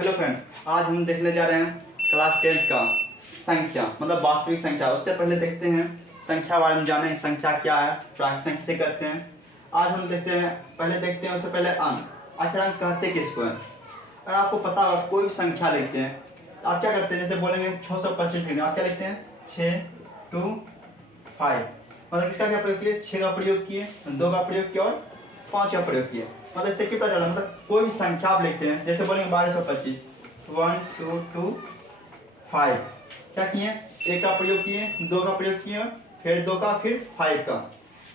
Hello friend, आज हम देखने जा रहे हैं क्लास 10 का संख्या मतलब वास्तविक संख्या। उससे पहले देखते हैं संख्या बारे में जाने संख्या क्या है, फ्रैक्शन किसे कहते हैं। आज हम देखते हैं, देखते हैं उससे पहले अंक। आखिर अंक कहते किसको है? अगर आपको पता हो कोई भी संख्या लिखते हैं तो आप क्या करते हैं? जैसे बोलेंगे 625 लिखना, आप क्या लिखते हैं? 6 2 5। मतलब किसका क्या प्रयोग किए? 6 का प्रयोग किए, 2 का प्रयोग किया और 5 का प्रयोग किए। मतलब इससे कितना चला, मतलब कोई भी संख्या आप लिखते हैं, जैसे बोलेंगे 1225, 1 2 2 5। क्या किए? 1 का प्रयोग किए, 2 का प्रयोग किए, फिर 2 का, फिर 5 का।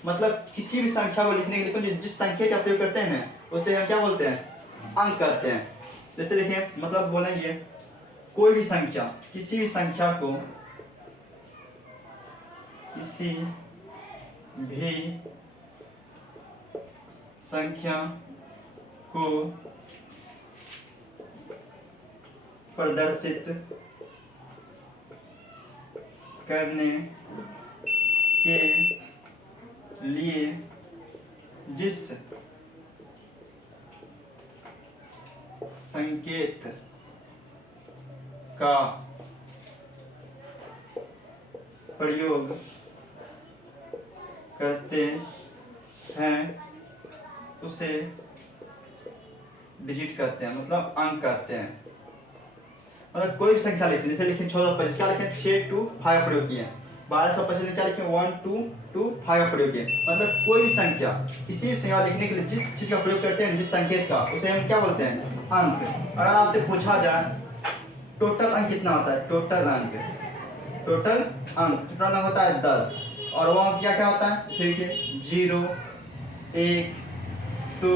मतलब किसी भी संख्या को लिखने के लिए जिस संख्या का प्रयोग करते हैं उसे हम क्या बोलते हैं? अंक कहते हैं। जैसे देखिए, मतलब बोलेंगे कोई भी संख्या, किसी भी संख्या को, किसी भी संख्या को प्रदर्शित करने के लिए जिस संकेत का प्रयोग करते हैं उसे डिजिट कहते हैं, मतलब अंक कहते हैं। मतलब कोई भी संख्या लिखते हैं, जैसे लिखे 625, क्या लिखे? 6 2 5 का प्रयोग किए। 1225 क्या लिखे? 1 2 2 5 का प्रयोग किए। मतलब कोई भी संख्या, किसी भी संख्या लिखने के लिए जिस चीज का प्रयोग करते हैं, जिस संकेत का, उसे हम क्या बोलते हैं? अंक। अगर आपसे पूछा जाए टोटल अंक कितना होता है? टोटल अंक होता है 10। और वो अंक क्या क्या होता है? जैसे देखिए 0 1 2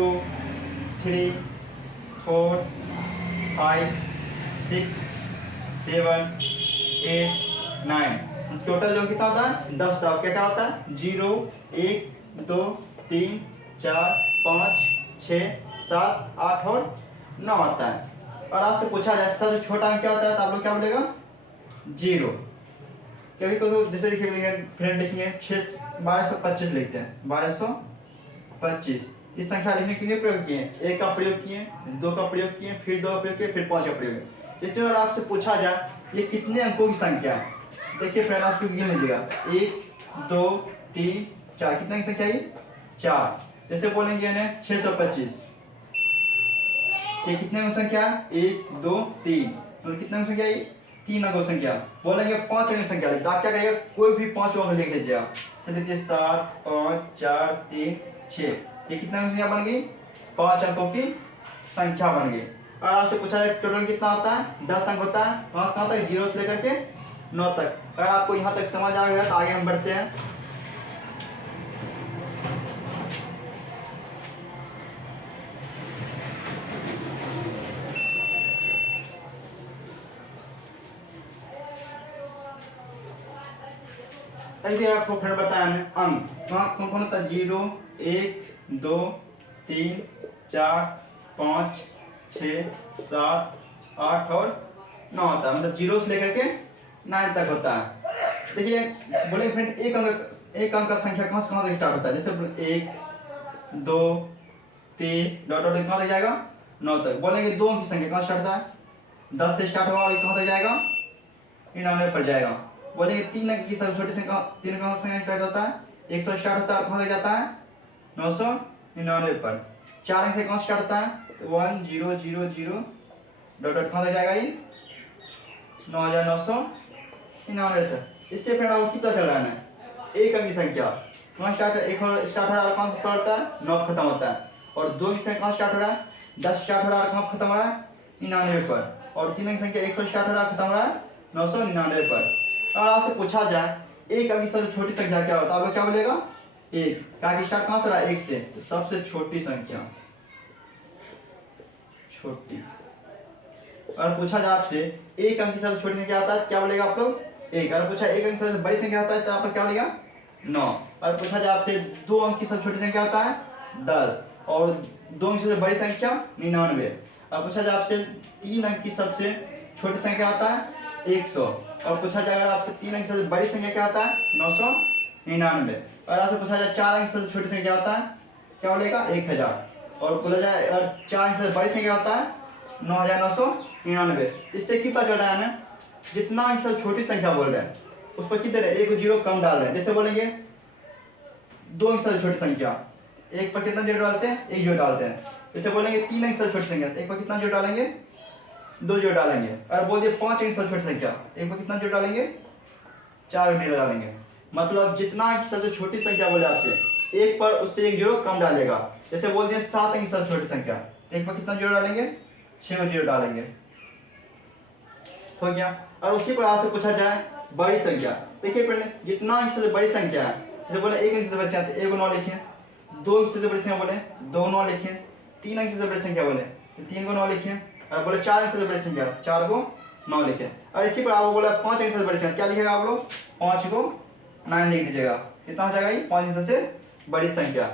3 4 5 6 7 8 9। टोटल जो कितना होता है? 10 होता है। क्या क्या होता है? 0 1 2 3 4 5 6 7 8 और 9 होता है। और आपसे पूछा जाए सबसे छोटा अंक क्या होता है, तो आप लोग क्या बोलेगा? 0। कभी कभी जैसे देखिए फ्रेंड लिखिए 1225 लिखते हैं, 1225। इस संख्या लिखने के लिए प्रयोग किए, 1 का प्रयोग किए, 2 का प्रयोग किए, फिर 2 का प्रयोग किए, फिर 5 का प्रयोग किए। इसमें अगर आपसे पूछा जाए ये कितने अंकों की संख्या है, देखिए फ्रेंड आप गिन लीजिएगा 1 2 3 4। कितने की संख्या है? 4। जैसे बोलेंगे ना 625, ये कितने अंकों की संख्या है? 1 2 3। मतलब कितने अंकों की संख्या है? 3 अंकों की संख्या। बोलेंगे 5 अंकों की संख्या लिखते, आप क्या करिएगा? कोई भी 5 अंक लिख लीजिएगा। चलिए 7 5 4 3 6। ये कितने अंकों की संख्या बन गई? 5 अंकों की संख्या बन गई। और आपसे पूछा जाए टोटल कितना होता है? 10 अंक होता है। कहाँ से कहाँ तक? 0 से लेकर के 9 तक। अगर आपको यहाँ तक समझ आ गया तो आगे हम बढ़ते हैं। ऐसे आपको फिर बताया हमने अंक कौन कौन होता है? 0 1 2 3 4 5 6 7 8 और 9 होता है। मतलब 0 से लेकर के 9 तक होता है। देखिए बोले फ्रेंड एक अंक का संख्या कहाँ से कहाँ तक स्टार्ट होता है? जैसे 1 2 3 डॉट डॉट कहाँ तक जाएगा? 9 तक। बोलेंगे 2 अंक की संख्या कहाँ स्टार्ट होता है? 10 से स्टार्ट होगा और कहाँ तक जाएगा? 99 पर जाएगा। बोलेंगे 3 अंक की सबसे छोटी संख्या, 3 अंक से स्टार्ट होता है? 100 स्टार्ट होता है और कहाँ तक जाता है? 999 पर। 4 अंक से कहाँ स्टार्ट होता है? 1 0 0 0 डॉट डॉट कहाँ तक जाएगा? ये 9999 तक। इससे फिर आपको कितना चल रहा है? एक अंक की संख्या कहाँ स्टार्ट है? 1 स्टार्ट हो रहा है और कहाँ पर होता है? 9 खत्म होता है। और 2 की संख्या कहाँ स्टार्ट हो रहा है? 10 स्टार्ट हो रहा है और कहाँ खत्म हो रहा है? 99 पर। और 3 अंक संख्या 100 स्टार्ट हो रहा है, खत्म हो रहा है 999 पर। और आपसे पूछा जाए एक अंक की सबसे छोटी संख्या क्या होता है? आप क्या बोलेगा? 1। क्या स्टार्ट कहाँ से रहा है? 1 से। तो सबसे छोटी संख्या छोटी। और पूछा जाए आपसे एक अंक की सबसे छोटी संख्या होता है, क्या बोलेगा आप लोग? 1। अगर पूछा एक अंक की सबसे बड़ी संख्या होता है तो आप लोग क्या बोलेगा? 9। और पूछा जाए आपसे 2 अंक की सबसे छोटी संख्या होता है? 10। और 2 अंक की सबसे बड़ी संख्या 99। और पूछा जाए आपसे 3 अंक की सबसे छोटी संख्या होता है? 100। और पूछा जाए अगर आपसे 3 अंक की सबसे बड़ी संख्या क्या होता है? 999। और आपसे पूछा जाए 4 अंक की सबसे छोटी संख्या होता है? क्या बोलेगा? 1000। और बोला जाए अगर 4 अंक से बड़ी संख्या होता है 9999। इससे कितना चल रहा है ना, जितना सब छोटी संख्या बोल रहे हैं उस पर कितने एक जीरो कम डाल रहे हैं। जैसे बोलेंगे दो अंक से छोटी संख्या, एक पर कितना जीरो डालते हैं, एक जीरो डालते हैं। जैसे बोलेंगे तीन अंक से छोटी संख्या, एक पर कितना जीरो डालेंगे, दो जीरो डालेंगे। और बोल दिए पांच अंक से छोटी संख्या, एक पर कितना जीरो डालेंगे, चार जीरो डालेंगे। मतलब जितना सबसे छोटी संख्या बोले आपसे, एक पर उससे एक जीरो कम डालेगा। जैसे बोल दिए सात अंक सबसे छोटी संख्या, एक पर कितना जीरो डालेंगे, छह जीरो डालेंगे। हो गया। और उसी पर आपसे पूछा जाए बड़ी संख्या, देखिए पहले जितना अंक से बड़ी संख्या है, जैसे बोले एक अंक से बड़ी संख्या एक 9 लिखे, दो अंक से बड़ी संख्या बोले दो 9 लिखे, तीन अंक से बड़ी संख्या बोले तो तीन को 9 लिखे, और बोले चार अंक से बड़ी संख्या चार को 9 लिखे। और इसी पर आपको बोला पांच अंक से बड़ी संख्या, क्या लिखेगा आप लोग, पांच को 9 लिख दीजिएगा। कितना हो जाएगा ये, पांच अंक से बड़ी संख्या।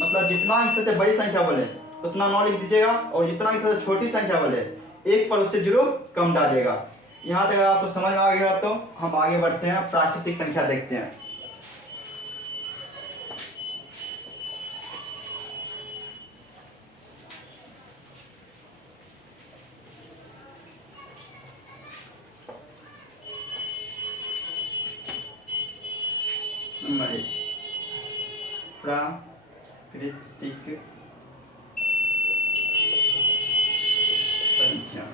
मतलब जितना अंक से बड़ी संख्या बोले उतना 9 लिख दीजिएगा, और जितना अंक से छोटी संख्या बोले एक पर उससे जीरो कम डालिएगा। यहाँ तक अगर आपको समझ में आ गया तो हम आगे बढ़ते हैं, प्राकृतिक संख्या देखते हैं। नंबर एक, प्राकृतिक संख्या।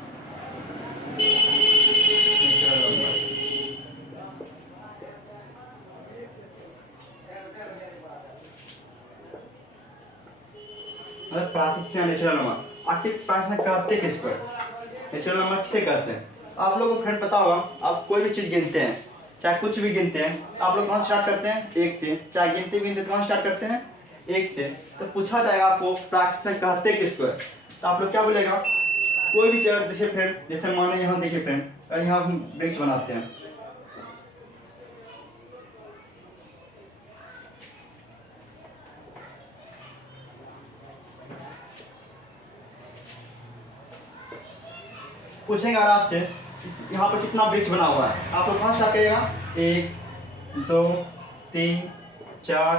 प्राकृतिक से नेचुरल नंबर, आखिर प्रश्न कहते किसको, नेचुरल नंबर किसे कहते हैं। आप लोगों को फ्रेंड पता होगा, आप कोई भी चीज गिनते हैं, चाहे कुछ भी गिनते हैं, आप लोग कहाँ स्टार्ट करते हैं, एक से। चाहे गिनते भी कहाँ स्टार्ट करते हैं, एक से। तो पूछा जाएगा आपको प्राकृतिक कहते किसको है, तो आप लोग क्या बोलेगा, कोई भी चीज। जैसे फ्रेंड, जैसे माने यहाँ देखिए फ्रेंड, और यहाँ हम ब्रिक्स बनाते हैं, पूछेंगे और आपसे यहाँ पर कितना ब्रिक्स बना हुआ है, आप लोग कहाँ स्टार्ट करिएगा, एक दो तीन चार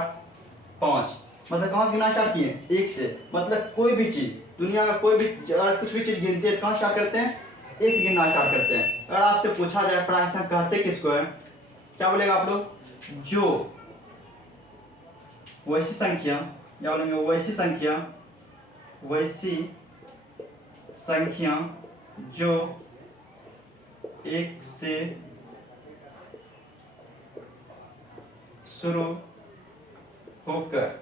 पाँच। मतलब कहाँ से गिनना स्टार्ट किए, एक से। मतलब कोई भी चीज दुनिया का कोई भी अगर कुछ भी चीज गिनते हैं कहाँ स्टार्ट करते हैं, एक से गिनना स्टार्ट करते हैं। अगर आपसे पूछा जाए प्राकृतिक कहते किसको है, क्या बोलेगा आप लोग, जो वैसी संख्या, क्या बोलेंगे, वैसी संख्या, वैसी संख्या जो एक से शुरू होकर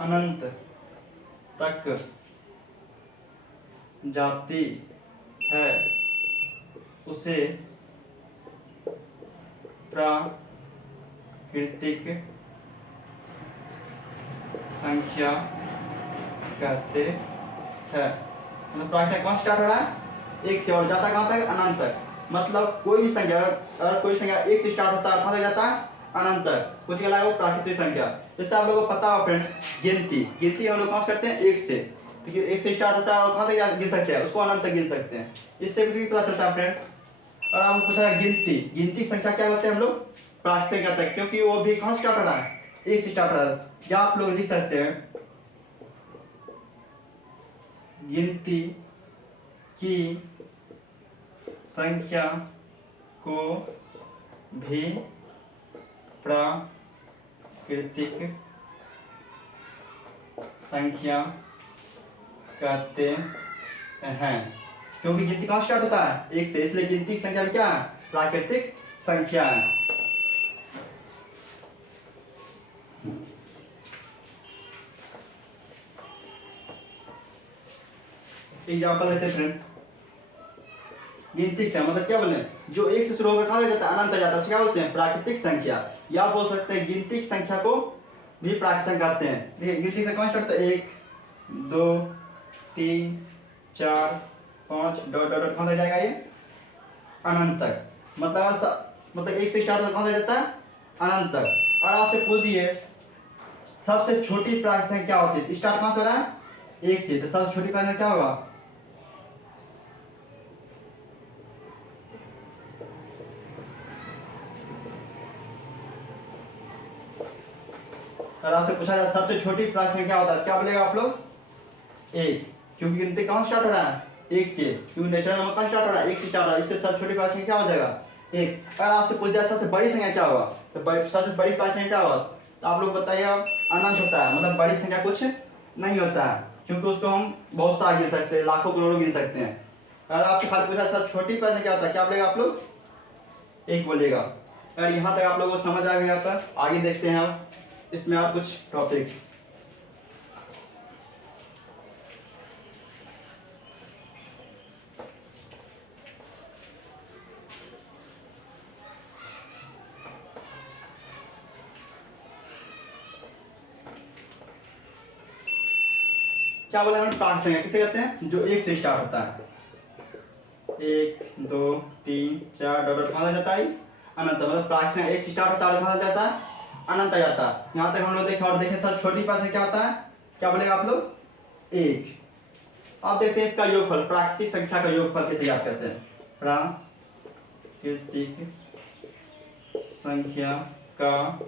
अनंत तक जाती है उसे प्राकृतिक संख्या कहते हैं। मतलब प्राकृतिक कहाँ स्टार्ट हो रहा है, एक से, और जाता कहाँ तक, अनंत तक। मतलब कोई भी संख्या, अगर कोई संख्या एक से स्टार्ट होता है कहाँ तक जाता है, अनंत तक, कुछ के अलावा वो प्राकृतिक संख्या। जैसे आप लोगों को पता हो फ्रेंड, गिनती हम लोग कहाँ से करते हैं, एक से। ठीक है, एक से स्टार्ट होता है और कहाँ तक गिन सकते हैं, उसको अनंत तक गिन सकते हैं। इससे भी पता चलता है फ्रेंड। और आपको पूछा है गिनती संख्या क्या करते हैं हम लोग, प्राकृतिक संख्या तक, क्योंकि वो भी कहाँ स्टार्ट हो रहा है, एक से स्टार्ट हो रहा है। या आप लोग लिख सकते हैं, गिनती की संख्या को भी प्राकृतिक संख्या कहते हैं, क्योंकि गिनती कहाँ स्टार्ट होता है, एक से, इसलिए गिनती की संख्या भी क्या है, प्राकृतिक संख्या है। एग्जाम्पल लेते हैं फ्रेंड, गिनती संख्या मतलब क्या बोले, जो एक से शुरू होकर कहाँ जाता है, अनंत जाता है, क्या बोलते हैं, प्राकृतिक संख्या। या बोल सकते हैं गिनती की संख्या को भी प्राकृतिक संख्या कहते हैं। देखिए गिनती से कहाँ स्टार्ट होता है, एक दो तीन चार पाँच, डॉट डॉट डॉट कहाँ तक जाएगा ये, अनंत तक। मतलब एक से स्टार्ट होता कहाँ तक जाता है, अनंत तक। और आपसे पूछ दिए सबसे छोटी प्राकृतिक संख्या क्या होती है, स्टार्ट कहाँ से हो रहा है, एक से, तो सबसे छोटी प्राकृतिक क्या होगा, और आपसे पूछा जाए सबसे छोटी प्राकृतिक संख्या क्या होता है, क्या बोलेगा आप लोग, एक, क्योंकि गिनती कहाँ स्टार्ट हो रहा है, एक से, क्योंकि नेचुरल नंबर कहाँ स्टार्ट हो रहा है, एक से स्टार्ट हो रहा है, इससे सबसे छोटी पास संख्या क्या हो जाएगा, एक। अगर आपसे पूछ जाए सबसे बड़ी संख्या क्या होगा, तो सबसे बड़ी पास संख्या क्या होगा, तो आप लोग बताइएगा अनंत होता है, मतलब बड़ी संख्या कुछ नहीं होता है, क्योंकि उसको हम बहुत सारा गिन सकते हैं, लाखों करोड़ों गिन सकते हैं। अगर आपसे खाली पूछा सबसे छोटी पास संख्या क्या होता है, क्या बोलेगा आप लोग, एक बोलेगा। अगर यहाँ तक आप लोगों को समझ आ गया था, आगे देखते हैं अब इसमें और कुछ टॉपिक्स। क्या बोले हम, प्राक संख्या किसे कहते हैं, जो एक से स्टार्ट होता है, 1 2 3 4 डॉट कहाँ लग जाता है, अनंत, मतलब प्राक संख्या एक से स्टार्ट होता है और कहाँ लग जाता है, अनंत आ जाता है। यहाँ तक हम लोग देखें, और देखें सर छोटी पास क्या होता है, क्या बोलेगा आप लोग, एक। अब देखते हैं इसका योगफल, प्राकृतिक संख्या का योगफल किसे याद करते हैं, प्राकृतिक संख्या का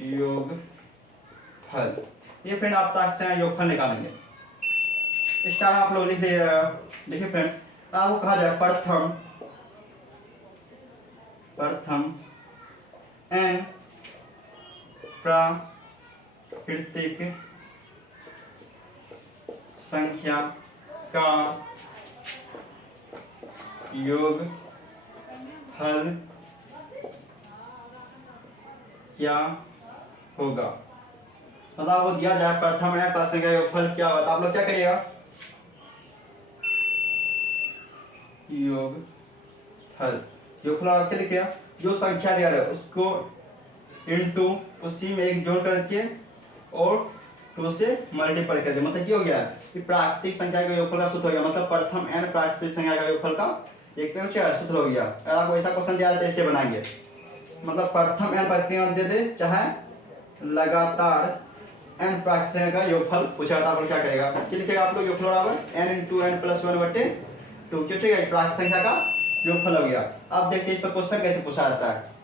योगफल। ये फ्रेंड आप प्राकृतिक संख्या योगफल निकालेंगे, स्टार आप लोग लिख देखिए फ्रेंड, आपको कहा जाए प्रथम एन प्राकृतिक संख्या का योगफल क्या होगा। मतलब आपको दिया जाए प्रथम एन प्राकृतिक संख्या का योगफल क्या होगा, तो आप लोग क्या करिएगा, योगफल, योगफल आप क्या लिखिएगा, जो संख्या दिया है उसको इनटू उसी में एक जोड़ करके और 2 से मल्टीप्लाई कर दे, मतलब क्या हो गया कि प्राकृतिक संख्या का योगफल का सूत्र हो गया, मतलब प्रथम एन प्राकृतिक संख्या का योगफल का एक सूत्र हो गया। अगर आपको ऐसा क्वेश्चन दिया जाए तो ऐसे बनाएंगे, मतलब प्रथम एन प्राकृतिक संख्या दे दे, चाहे लगातार एन प्राकृतिक संख्या का योगफल पूछा तो आप लोग क्या करेगा, क्या लिखेगा आप लोग, योगफल बराबर एन इंटू एन प्लस 1/2, क्यों ठीक है, प्राकृतिक संख्या का योगफल हो गया। अब देखते हैं इस पर क्वेश्चन कैसे पूछा जाता है।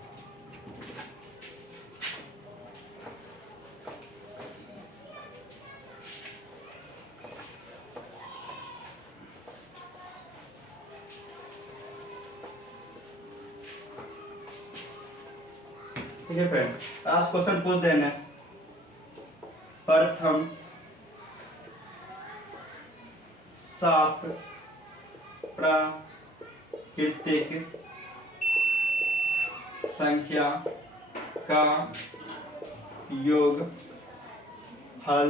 ठीक है फ्रेंड, आज क्वेश्चन पूछ देना, प्रथम 7 प्राकृतिक संख्या का योगफल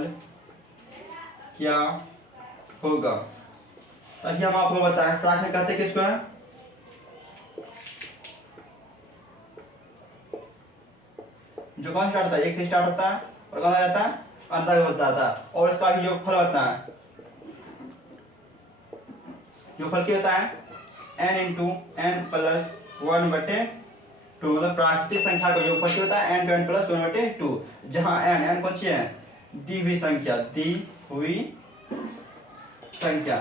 क्या होगा। ताकि हम आपको बताएं, प्राकृतिक कहते किसको है, जो कौन स्टार्ट होता है, एक से स्टार्ट होता है और कहाँ जाता है, अंतर होता था, और इसका भी योगफल होता है, योगफल क्या होता है, n इंटू एन प्लस 1/2, मतलब प्राकृतिक संख्या का योगफल क्या होता है, n टू n प्लस 1/2, जहाँ n कौन सी है, दी हुई संख्या,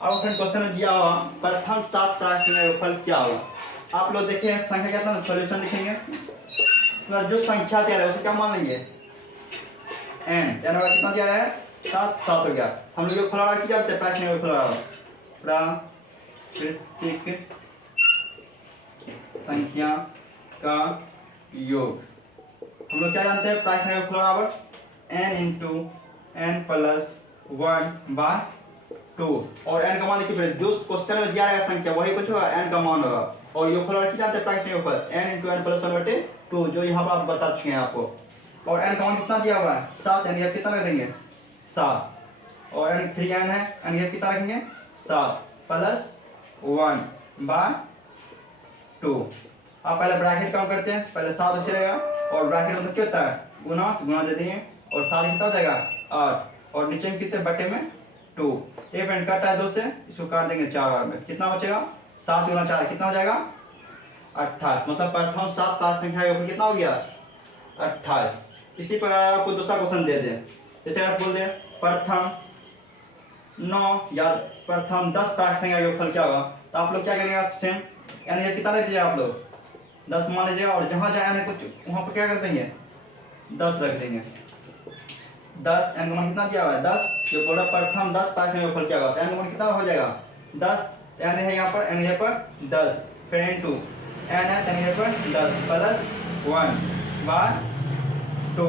अब फ्रेंड क्वेश्चन में दिया हुआ प्रथम 7 प्राकृतिक का योगफल क्या होगा। आप लोग देखिए संख्या क्या था, सॉल्यूशन लिखेंगे, जो संख्या दिया है उसे क्या मान लेंगे, n, कितना दिया है, 7 हो गया। हम लोग योगफल क्या जानते हैं, प्राकृतिक योगफल प्राकृतिक संख्या का योग, हम लोग क्या जानते हैं, प्राकृतिक योगफल बराबर n इंटू एन प्लस 1/2, और n का मान देखिए जो क्वेश्चन में दिया है संख्या वही कुछ होगा, n का मान होगा, और योगफल क्या जानते हैं, प्राकृतिक योगफल n इंटू एन प्लस 1/2, जो यहाँ पर आप बता चुके हैं आपको, और n का मान कितना दिया हुआ है, 7, यानी आप कितना रख देंगे, 7, और n 3n है, यानी आप कितना रखेंगे, 7 प्लस 1/2। आप पहले ब्रैकेट काम करते हैं, पहले 7 ऐसे रहेगा, और ब्रैकेट मतलब क्या होता है, गुना दे देंगे, और 7 कितना हो जाएगा, 8, और नीचे में कितने बटे में 2, ये फ्रेंड कटा है 2 से, इसको काट देंगे 4 बार में, कितना बचेगा, 7 गुना 4 कितना हो जाएगा, 28, मतलब प्रथम 7 प्राकृतिक संख्या का कितना हो गया, 28। इसी पर आपको दूसरा क्वेश्चन दे दें, जैसे आप बोल दें प्रथम 9 या प्रथम 10 प्राकृतिक संख्या का योगफल क्या होगा, तो आप लोग क्या करेंगे, आप सेम यानी कितना रख दीजिए, आप लोग 10 मान लीजिएगा, और जहाँ जहाँ कुछ वहाँ पर क्या कर देंगे, 10 रख देंगे। 10 n का मान कितना दिया हुआ है 10, जो बोला प्रथम 10 पाँच का योगफल क्या होगा, n का मान कितना हो जाएगा 10, n है यहाँ पर, n यहाँ पर 10, फिर n2 n है, n यहाँ पर 10 प्लस 1 बार 2,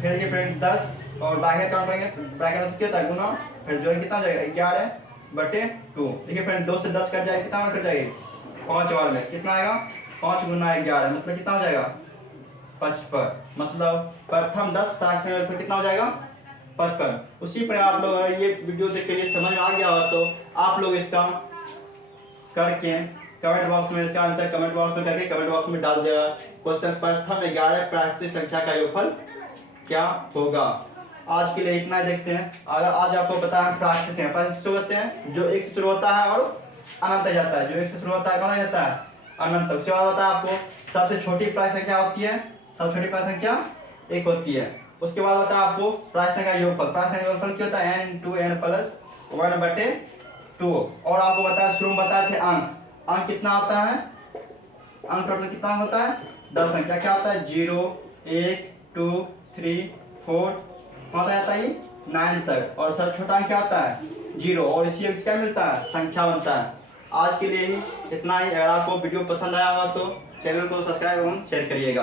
फिर देखिए फ्रेंड 10 और बाहर काम करेंगे, ब्रैकेट में क्या होता है गुना, फिर जो कितना हो जाएगा 11/2। देखिए फ्रेंड 2 से 10 कट जाएगा, कितना कट जाएगा 5 बार में, कितना आएगा 5 गुना 11 मतलब कितना हो जाएगा 55, मतलब प्रथम 10 फ्रैक्शन में कितना हो जाएगा 55। उसी पर आप लोग अगर ये वीडियो देख के ये समझ में आ गया हो तो आप लोग इसका करके कमेंट बॉक्स में इसका आंसर कमेंट बॉक्स में करके कमेंट बॉक्स में डाल देगा। क्वेश्चन प्रथम 11 प्राकृतिक संख्या का योगफल क्या होगा। आज के लिए इतना ही देखते हैं। अगर आज आपको पता है प्राकृतिक संख्या प्राकृतिक होते हैं जो एक से शुरू होता है और अनंत तक जाता है, जो एक से शुरू होता है कौन जाता है अनंत तक। उसके बाद होता है आपको सबसे छोटी प्राकृतिक संख्या होती है, सबसे छोटी प्राकृतिक संख्या 1 होती है। उसके बाद होता है आपको प्राकृतिक संख्या योगफल, प्राकृतिक संख्या योगफल क्या होता है n × n + 1/2। और आपको बताया शुरू में बताए थे अंक, अंक कितना आता है, अंक टोटल कितना होता है 10 अंक। क्या होता है 0 1 2 3 4 कहाँ तक आता है 9 तक, और सबसे छोटा अंक क्या होता है 0, और इसी अंक से क्या मिलता है संख्या बनता है। आज के लिए ही इतना ही। अगर आपको वीडियो पसंद आया होगा तो चैनल को सब्सक्राइब एवं शेयर करिएगा।